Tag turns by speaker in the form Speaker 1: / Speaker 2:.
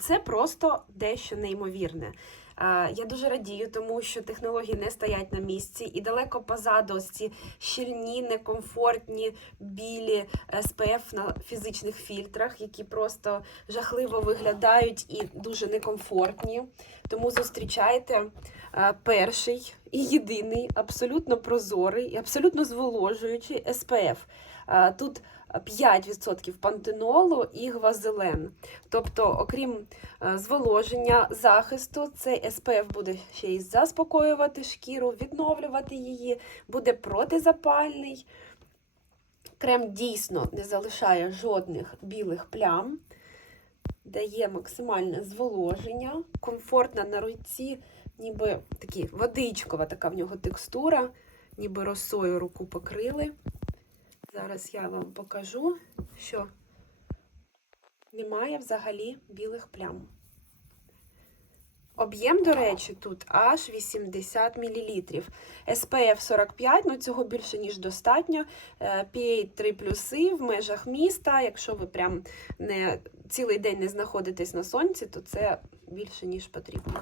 Speaker 1: Це просто дещо неймовірне. Е, Я дуже радію, тому що технології не стоять на місці, і далеко позаду ось ці щільні, некомфортні білі SPF на фізичних фільтрах, які просто жахливо виглядають і дуже некомфортні. Тому зустрічайте е, перший і єдиний, абсолютно прозорий і абсолютно зволожуючий. Е, Тут 5% пантенолу і гвазелен. Тобто, окрім е, зволоження, захисту, цей SPF буде ще й заспокоювати шкіру, відновлювати її, буде протизапальний. Крем дійсно не залишає жодних білих плям, дає максимальне зволоження, комфортна на руці, ніби такі водичкова така в нього текстура, ніби росою руку покрили. Зараз я вам покажу, що немає взагалі білих плям. Об'єм, до речі, тут аж 80 мл. SPF 45, ну цього більше, ніж достатньо. Е, PA 3 плюси в межах міста. Якщо ви прям не цілий день не знаходитесь на сонці, то це більше, ніж потрібно.